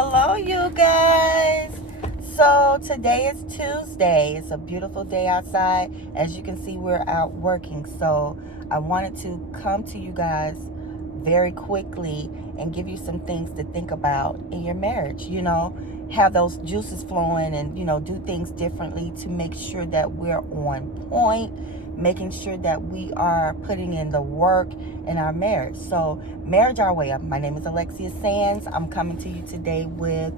Hello, you guys. So, today is Tuesday. It's a beautiful day outside. As you can see, we're out working. So, I wanted to come to you guys very quickly and give you some things to think about in your marriage. Have those juices flowing and, do things differently to make sure that we're on point, making sure that we are putting in the work in our marriage. So, Marriage Our Way Up. My name is Alexia Sands. I'm coming to you today with,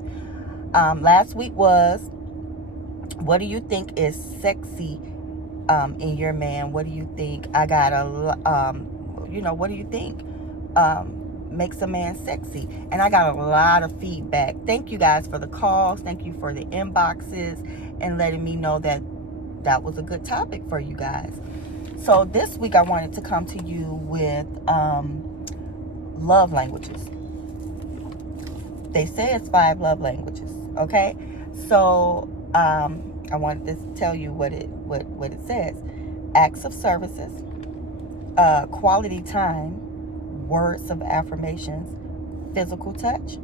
last week was, what do you think is sexy in your man? What do you think? What do you think makes a man sexy? And I got a lot of feedback. Thank you guys for the calls. Thank you for the inboxes and letting me know that that was a good topic for you guys. So this week I wanted to come to you with love languages. They say it's 5 love languages. Okay, so I wanted to tell you what it says: acts of services, quality time, words of affirmations, physical touch,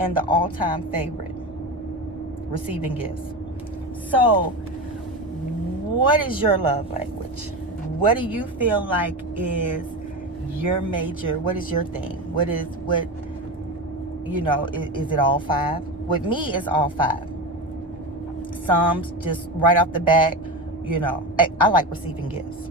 and the all-time favorite, receiving gifts. So, what is your love language? What do you feel like is your major? What is your thing? Is it all 5? With me, it's all 5. Some just right off the bat, I like receiving gifts.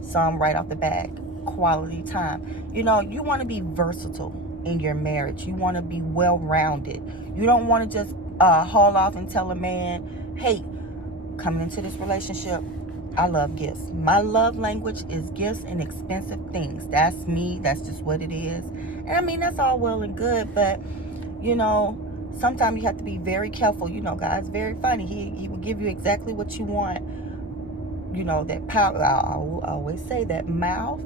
Some right off the bat, quality time. You want to be versatile in your marriage. You want to be well-rounded. You don't want to just haul off and tell a man, hey, coming into this relationship, I love gifts. My love language is gifts and expensive things. That's me. That's just what it is. And I mean, that's all well and good, but sometimes you have to be very careful. God's very funny. He will give you exactly what you want. That power. I always say that mouth,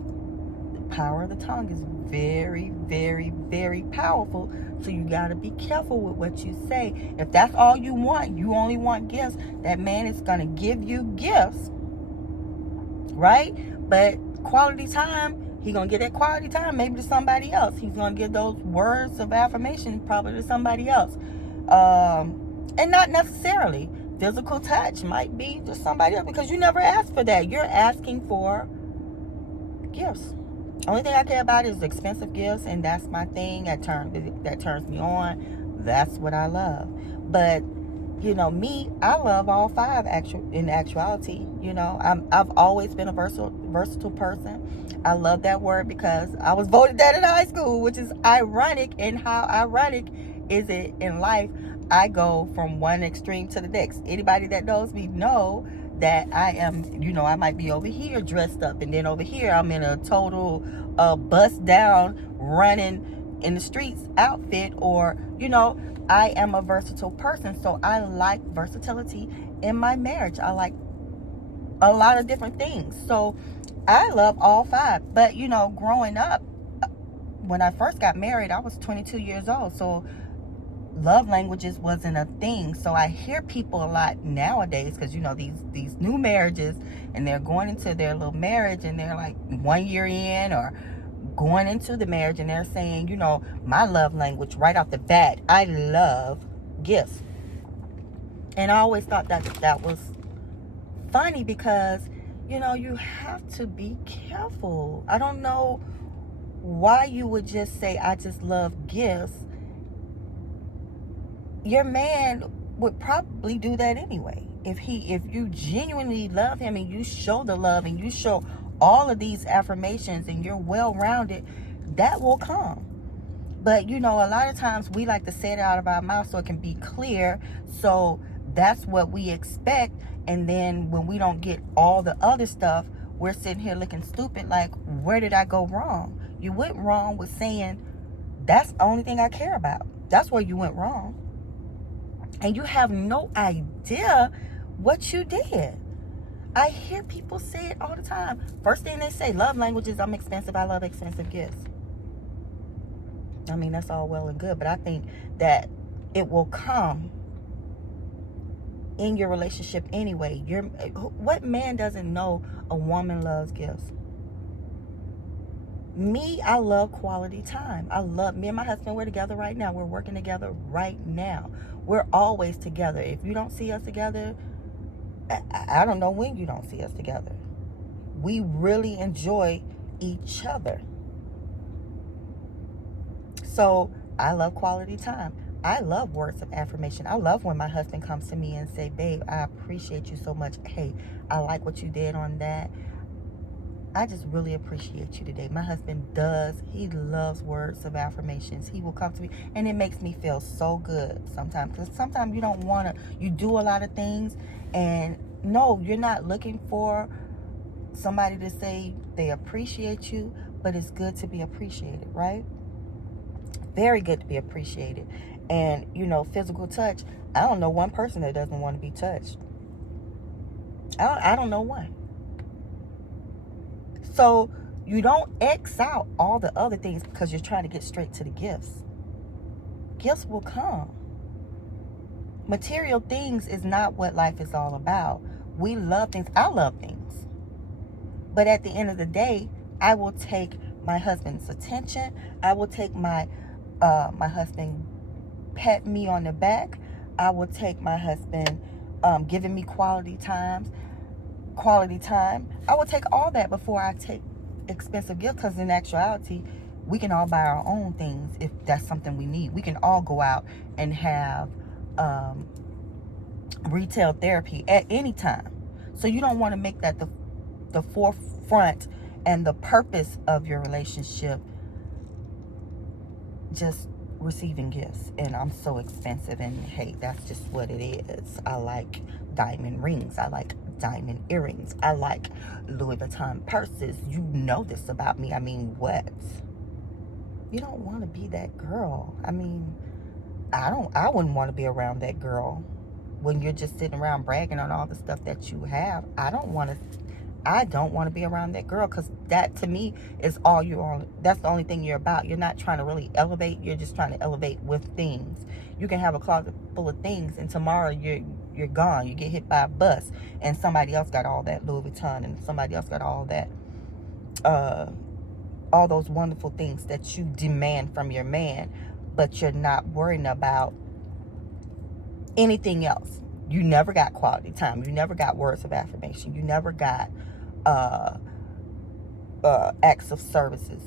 the power of the tongue is very, very, very powerful. So you got to be careful with what you say. If that's all you want, you only want gifts, that man is going to give you gifts, right? But quality time, he's going to give that quality time maybe to somebody else. He's going to give those words of affirmation probably to somebody else. And not necessarily. Physical touch might be to somebody else because you never asked for that. You're asking for gifts. Only thing I care about is expensive gifts, and that's my thing. That turns me on. That's what I love. But me, I love all 5 in actuality. I've always been a versatile person. I love that word because I was voted that in high school, which is ironic. And how ironic is it in life? I go from one extreme to the next. Anybody that knows me know that I am, I might be over here dressed up, and then over here I'm in a total bust down, running in the streets outfit, or I am a versatile person. So I like versatility in my marriage. I like a lot of different things. So I love all 5. But growing up, when I first got married, I was 22 years old. So love languages wasn't a thing. So I hear people a lot nowadays, because these new marriages, and they're going into their little marriage, and they're like 1 year in or going into the marriage, and they're saying, my love language right off the bat, I love gifts. And I always thought that was funny because you have to be careful. I don't know why you would just say, I just love gifts. Your man would probably do that anyway. If you genuinely love him, and you show the love, and you show all of these affirmations, and you're well-rounded, that will come. But a lot of times we like to say it out of our mouth so it can be clear. So that's what we expect. And then when we don't get all the other stuff, we're sitting here looking stupid, like, where did I go wrong? You went wrong with saying, that's the only thing I care about. That's where you went wrong. And you have no idea what you did. I hear people say it all the time. First thing they say, love languages, I'm expensive, I love expensive gifts. I mean, that's all well and good, but I think that it will come in your relationship anyway. What man doesn't know a woman loves gifts? Me, I love quality time. Me and my husband, we're together right now. We're working together right now. We're always together. If you don't see us together, I don't know when you don't see us together. We really enjoy each other. So I love quality time. I love words of affirmation. I love when my husband comes to me and say, babe, I appreciate you so much. Hey, I like what you did on that. I just really appreciate you today. My husband does. He loves words of affirmations. He will come to me, and it makes me feel so good sometimes. Because sometimes you don't want to, you do a lot of things, and no, you're not looking for somebody to say they appreciate you, but it's good to be appreciated, right? Very good to be appreciated. And, physical touch, I don't know one person that doesn't want to be touched. I don't know one. So you don't X out all the other things because you're trying to get straight to the gifts. Gifts will come. Material things is not what life is all about. We love things. I love things. But at the end of the day, I will take my husband's attention. I will take my husband pat me on the back. I will take my husband giving me quality time. I will take all that before I take expensive gifts, because in actuality, we can all buy our own things if that's something we need. We can all go out and have retail therapy at any time. So you don't want to make that the forefront and the purpose of your relationship, just receiving gifts. And I'm so expensive, and hey, that's just what it is. I like diamond rings. I like diamond earrings. I like Louis Vuitton purses. You know this about me. I mean, what? You don't want to be that girl. I mean, I wouldn't want to be around that girl when you're just sitting around bragging on all the stuff that you have. I don't want to be around that girl, because that to me is all you're on. That's the only thing you're about. You're not trying to really elevate. You're just trying to elevate with things. You can have a closet full of things, and tomorrow you're gone. You get hit by a bus, and somebody else got all that Louis Vuitton, and somebody else got all that, all those wonderful things that you demand from your man, but you're not worrying about anything else. You never got quality time. You never got words of affirmation. You never got acts of services.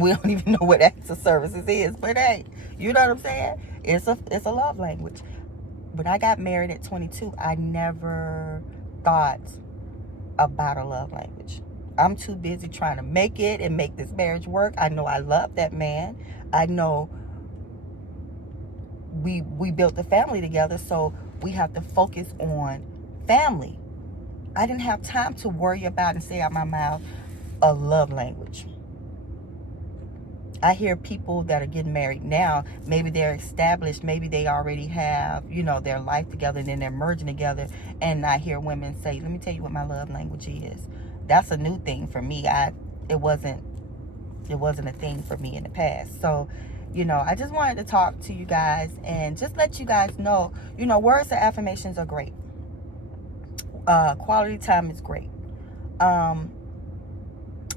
We don't even know what acts of services is, but hey, you know what I'm saying? It's a love language. When I got married at 22, I never thought about a love language. I'm too busy trying to make it and make this marriage work. I know I love that man. I know we built a family together, so we have to focus on family. I didn't have time to worry about and say out my mouth a love language. I hear people that are getting married now, maybe they're established, maybe they already have, their life together, and then they're merging together. And I hear women say, let me tell you what my love language is. That's a new thing for me. It wasn't a thing for me in the past. So, I just wanted to talk to you guys and just let you guys know, words of affirmations are great. Quality time is great.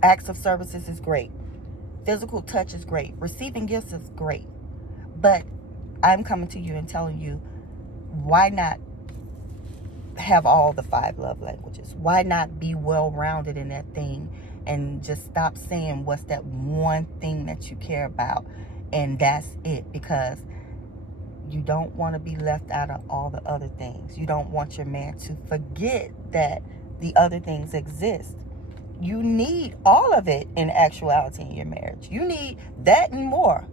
Acts of services is great. Physical touch is great. Receiving gifts is great. But I'm coming to you and telling you, why not have all the 5 love languages? Why not be well-rounded in that thing and just stop saying what's that one thing that you care about, and that's it? Because you don't want to be left out of all the other things. You don't want your man to forget that the other things exist. You need all of it in actuality in your marriage. You need that and more.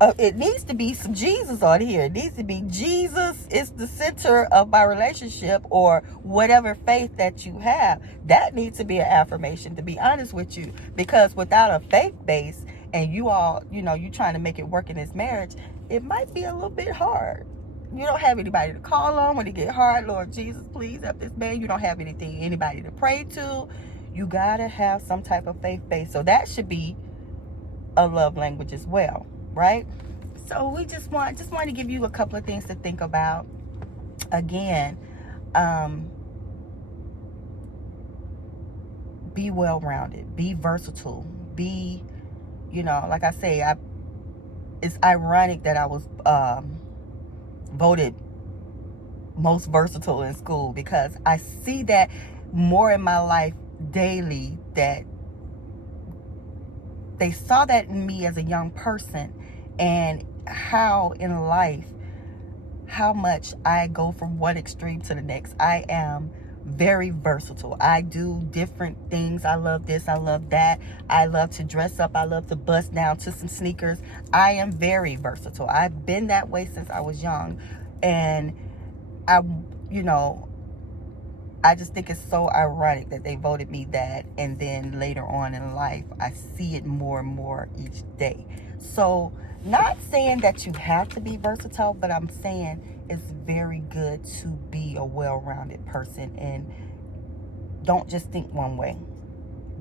It needs to be some Jesus on here. It needs to be Jesus is the center of my relationship, or whatever faith that you have. That needs to be an affirmation, to be honest with you. Because without a faith base, and you all, you trying to make it work in this marriage, it might be a little bit hard. You don't have anybody to call on when it get hard. Lord Jesus, please help this man. You don't have anybody to pray to. You gotta have some type of faith base. So that should be a love language as well, right? So we just want to give you a couple of things to think about. Again, be well-rounded, be versatile, be You know, like I say, it's ironic that I was voted most versatile in school, because I see that more in my life daily, that they saw that in me as a young person, and how in life, how much I go from one extreme to the next. I am very versatile. I do different things. I love this, I love that. I love to dress up. I love to bust down to some sneakers. I am very versatile. I've been that way since I was young. And I, you know, I just think it's so ironic that they voted me that, and then later on in life, I see it more and more each day. So, not saying that you have to be versatile, but I'm saying it's very good to be a well-rounded person, and don't just think one way.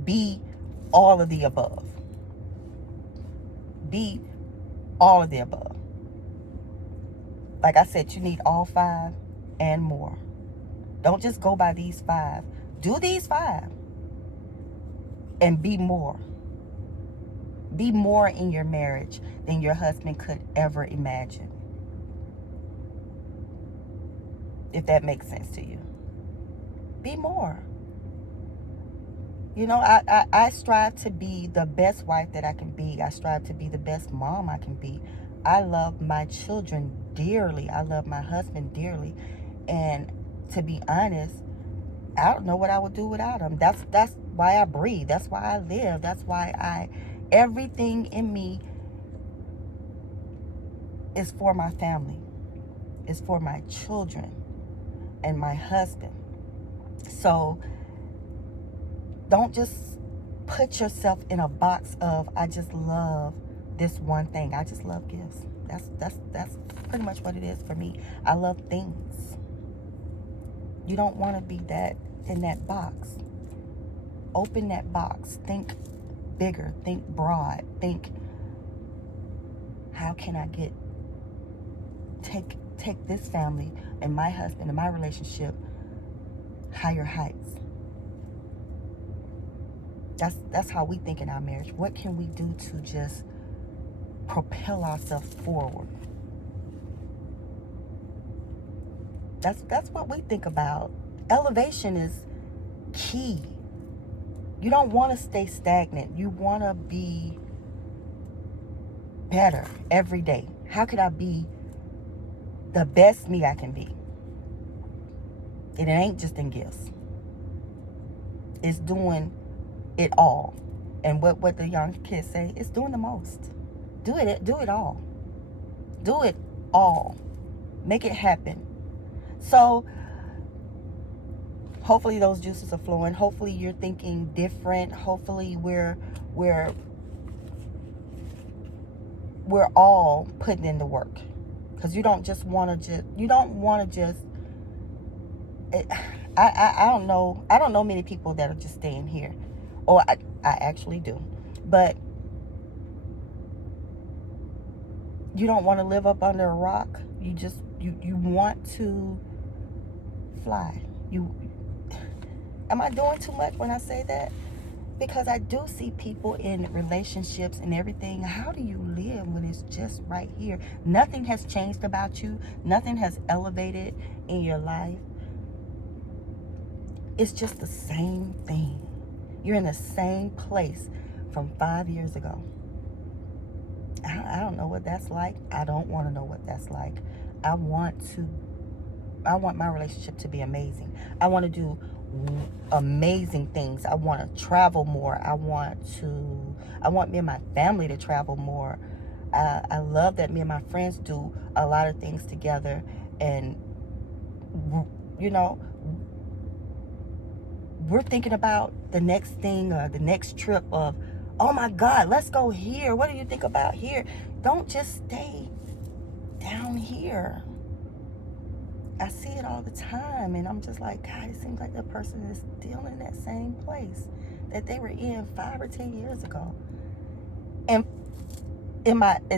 Be all of the above. Be all of the above. Like I said, you need all 5 and more. Don't just go by these 5. Do these 5 and be more. Be more in your marriage than your husband could ever imagine. If that makes sense to you. Be more. You know, I strive to be the best wife that I can be. I strive to be the best mom I can be. I love my children dearly. I love my husband dearly. And to be honest, I don't know what I would do without him. That's why I breathe. That's why I live. That's why everything in me is for my family. It's for my children and my husband. So don't just put yourself in a box of, I just love this one thing. I just love gifts. That's pretty much what it is for me. I love things. You don't want to be that in that box. Open that box. Think bigger. Think broad. Think, how can I take this family and my husband and my relationship higher heights? That's how we think in our marriage. What can we do to just propel ourselves forward? That's what we think about. Elevation is key. You don't want to stay stagnant. You want to be better every day. How could I be the best me I can be? And it ain't just in gifts. It's doing it all. And what the young kids say, it's doing the most. Do it all. Do it all. Make it happen. So hopefully those juices are flowing. Hopefully you're thinking different. Hopefully we're all putting in the work. Because you don't want to just I don't know many people that are just staying here. Or I actually do. But you don't want to live up under a rock. You want to fly. Am I doing too much when I say that? Because I do see people in relationships and everything. How do you live when it's just right here? Nothing has changed about you. Nothing has elevated in your life. It's just the same thing. You're in the same place from 5 years ago. I don't know what that's like. I don't want to know what that's like. I want my relationship to be amazing. I want to do amazing things. I want to travel more. I want me and my family to travel more. I love that me and my friends do a lot of things together. And, you know, we're thinking about the next thing or the next trip of, oh my God, let's go here. What do you think about here? Don't just stay down here. I see it all the time, and I'm just like, God, it seems like the person is still in that same place that they were in 5 or 10 years ago. And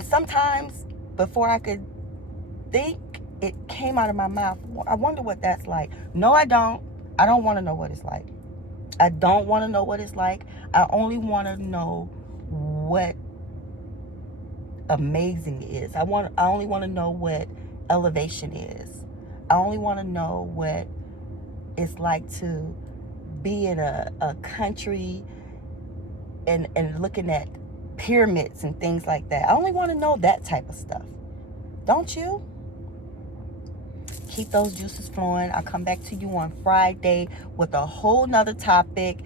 sometimes before I could think, it came out of my mouth. I wonder what that's like. No, I don't. I don't want to know what it's like. I don't want to know what it's like. I only want to know what amazing is. I only want to know what elevation is. I only want to know what it's like to be in a country and looking at pyramids and things like that. I only want to know that type of stuff. Don't you? Keep those juices flowing. I'll come back to you on Friday with a whole nother topic.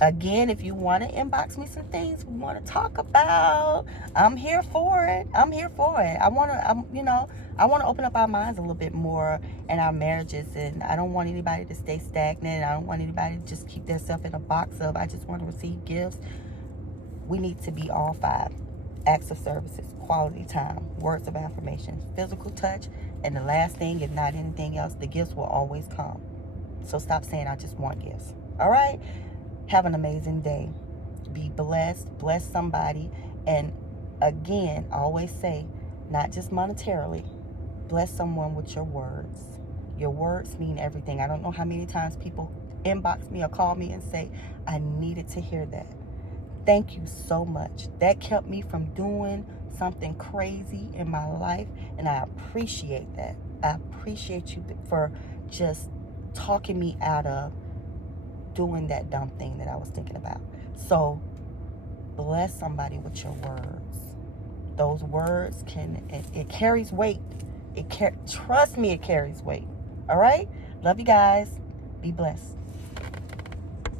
Again, if you want to inbox me some things we want to talk about, I'm here for it. I'm here for it. I want to open up our minds a little bit more in our marriages, and I don't want anybody to stay stagnant. I don't want anybody to just keep themselves in a box of, I just want to receive gifts. We need to be all 5. Acts of services, quality time, words of affirmation, physical touch, and the last thing, if not anything else, the gifts will always come. So stop saying, I just want gifts. All right? Have an amazing day. Be blessed. Bless somebody. And again, I always say, not just monetarily, bless someone with your words. Your words mean everything. I don't know how many times people inbox me or call me and say, I needed to hear that. Thank you so much. That kept me from doing something crazy in my life, and I appreciate that. I appreciate you for just talking me out of doing that dumb thing that I was thinking about. So bless somebody with your words. Those words it carries weight. Trust me, it carries weight. All right? Love you guys. Be blessed.